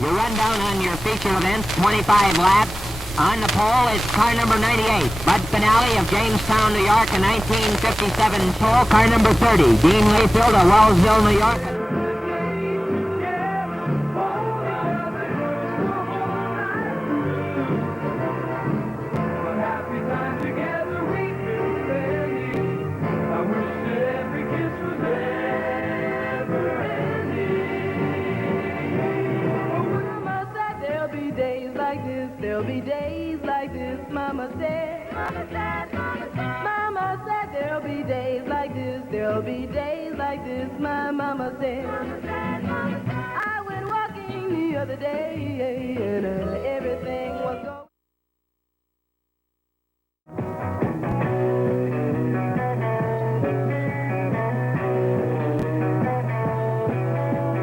Your rundown on your feature event, 25 laps. On the pole is car number 98, Bud Finale of Jamestown, New York, a 1957 pole. Car number 30, Dean Layfield of Wellsville, New York. There'll be days like this, Mama said. Mama said, Mama said. Mama said there'll be days like this. There'll be days like this, my Mama said. Mama said, Mama said. I went walking the other day and everything was going.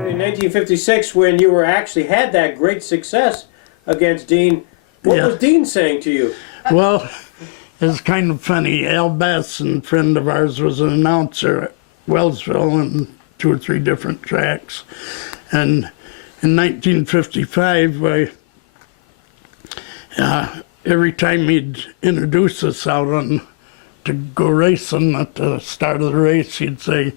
In 1956, when you were actually had that great success against Dean, what was Dean saying to you? Well, it's kind of funny. Al Basson, a friend of ours, was an announcer at Wellsville and 2 or 3 different tracks. And in 1955, every time he'd introduce us out on to go racing at the start of the race, he'd say,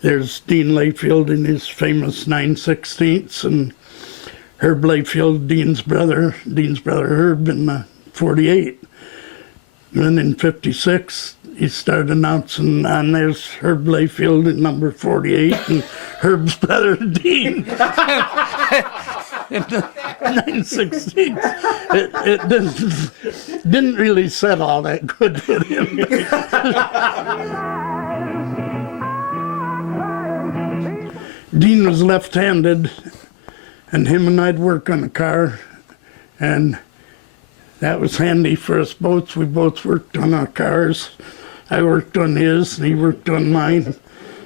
"There's Dean Layfield in his famous 9/16, and Herb Layfield, Dean's brother Herb, in 48. Then in 56, he started announcing, and there's Herb Layfield in number 48, and Herb's brother Dean. In the 9/16. It didn't really set all that good with him. Dean was left-handed, and him and I'd work on the car, and that was handy for us both. We both worked on our cars. I worked on his, and he worked on mine.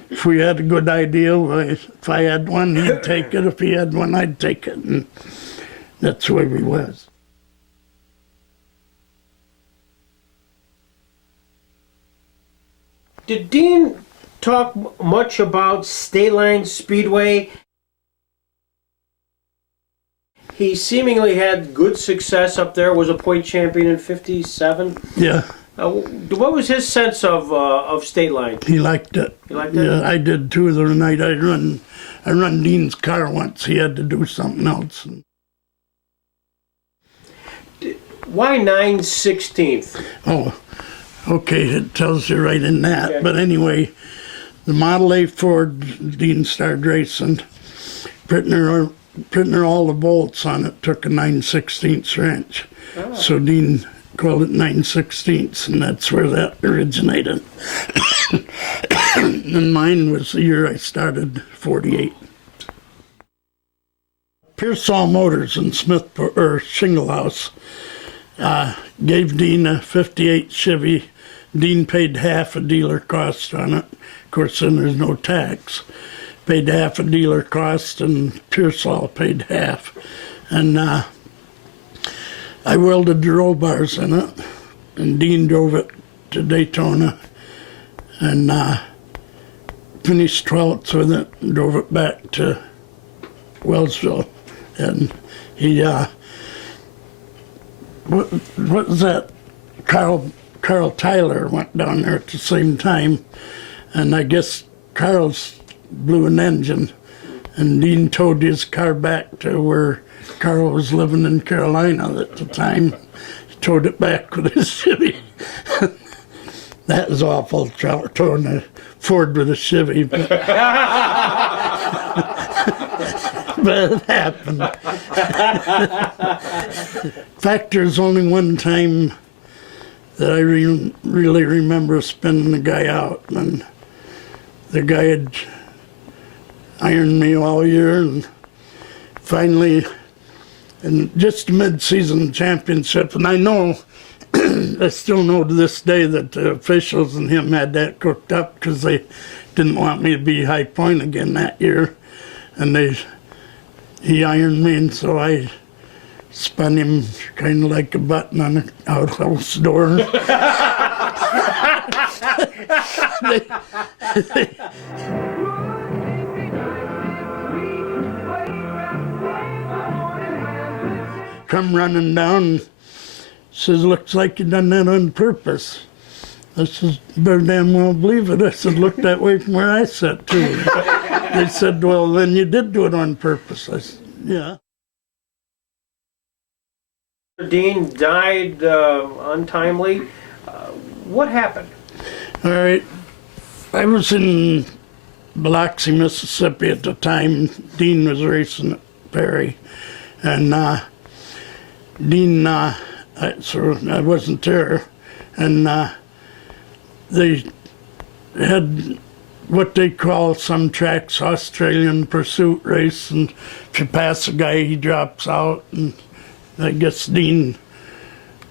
If we had a good idea, if I had one, he'd take it. If he had one, I'd take it, and that's the way we was. Did Dean talk much about Stateline Speedway? He seemingly had good success up there, was a point champion in 57. Yeah. What was his sense of Stateline? He liked it. You liked it? Yeah, I did too. The night I run Dean's car once. He had to do something else. Why 9/16? Oh, okay, it tells you right in that. Okay. But anyway, the Model A Ford Dean started racing, printing all the bolts on it, took a 9/16 wrench. Oh. So Dean called it 9/16, and that's where that originated. And mine was the year I started, 48. Pearsall Motors in Shingle House gave Dean a 58 Chevy. Dean paid half a dealer cost on it. Of course, then there's no tax. Paid half a dealer cost, and Pearsall paid half. And I welded the roll bars in it, and Dean drove it to Daytona, and finished 12th with it, and drove it back to Wellsville. And he, what was that? Carl Tyler went down there at the same time, and I guess Carl's blew an engine, and Dean towed his car back to where Carl was living in Carolina at the time. He towed it back with his Chevy. That was awful, towing a Ford with a Chevy. But, but it happened. In fact, there's only one time that I really remember spinning the guy out, and the guy had ironed me all year, and finally, in just a mid-season championship, and I know, I still know to this day that the officials and him had that cooked up because they didn't want me to be High Point again that year, and he ironed me, and so I spun him kind of like a button on an outhouse door. come running down. Says, looks like you done that on purpose. I says, better damn well believe it. I said, look that way from where I sat, too. They said, well, then you did do it on purpose. I said, yeah. Dean died untimely. What happened? All right. I was in Biloxi, Mississippi at the time. Dean was racing at Perry. And Dean, so I wasn't there. And they had what they call some tracks Australian pursuit race, and if you pass a guy, he drops out. And I guess Dean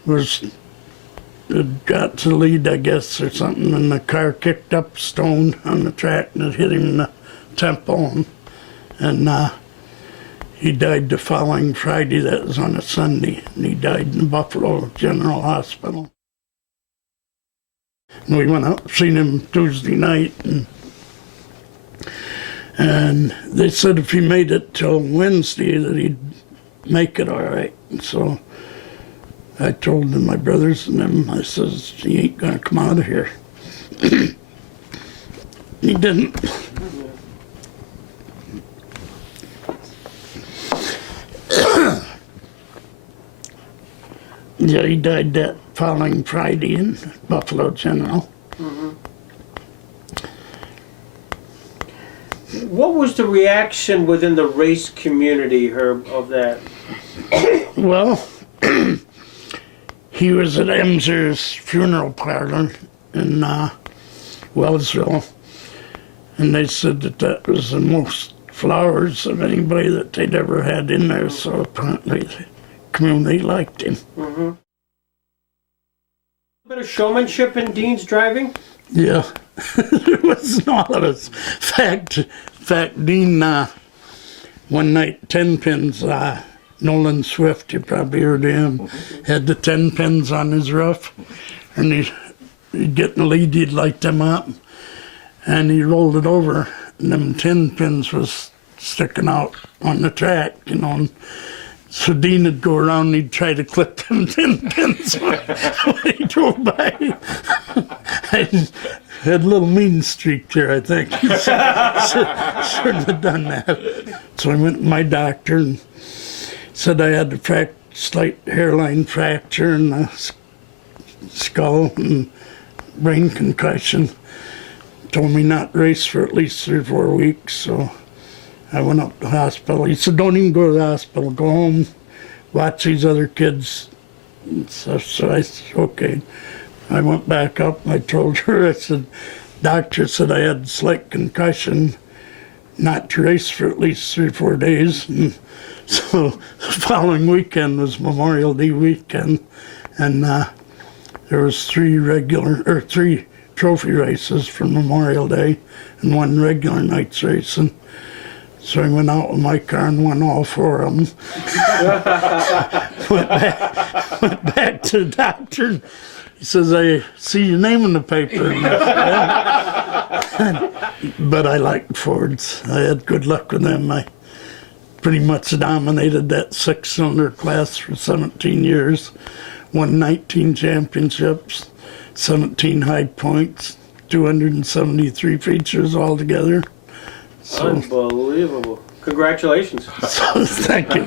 had got to lead, I guess, or something, and the car kicked up a stone on the track and it hit him in the temple, and he died the following Friday. That was on a Sunday, and he died in Buffalo General Hospital. And we went out and seen him Tuesday night, and they said if he made it till Wednesday that he'd make it all right. And so I told them, my brothers and them, I says, he ain't gonna come out of here. He didn't. Yeah, he died that following Friday in Buffalo General. Mm-hmm. What was the reaction within the race community, Herb, of that? Well, he was at Emser's funeral parlor in Wellsville, and they said that that was the most flowers of anybody that they'd ever had in there, so apparently the community liked him. Mm-hmm. A bit of showmanship in Dean's driving? Yeah, there was all of us. In fact, Dean, one night, 10 pins, Nolan Swift, you probably heard of him, had the 10 pins on his roof, and he'd get in the lead, he'd light them up, and he rolled it over, and them 10 pins was sticking out on the track, you know. And so Dean would go around and he'd try to clip them 10 pins when he drove by. I had a little mean streak there, I think. Shouldn't have done that. So I went to my doctor and said I had a slight hairline fracture in the skull and brain concussion. Told me not to race for at least 3 or 4 weeks, so I went up to the hospital. He said, don't even go to the hospital, go home, watch these other kids. So I said, okay. I went back up and I told her, I said, doctor said I had a slight concussion, not to race for at least 3 or 4 days. And so the following weekend was Memorial Day weekend, and there was 3 trophy races for Memorial Day and 1 regular night's racing. So I went out with my car and won all 4 of them. went back to the doctor, and he says, I see your name in the paper. But I liked Fords. I had good luck with them. I pretty much dominated that 6-cylinder class for 17 years. Won 19 championships, 17 high points, 273 features altogether. So, unbelievable. Congratulations. so thank you.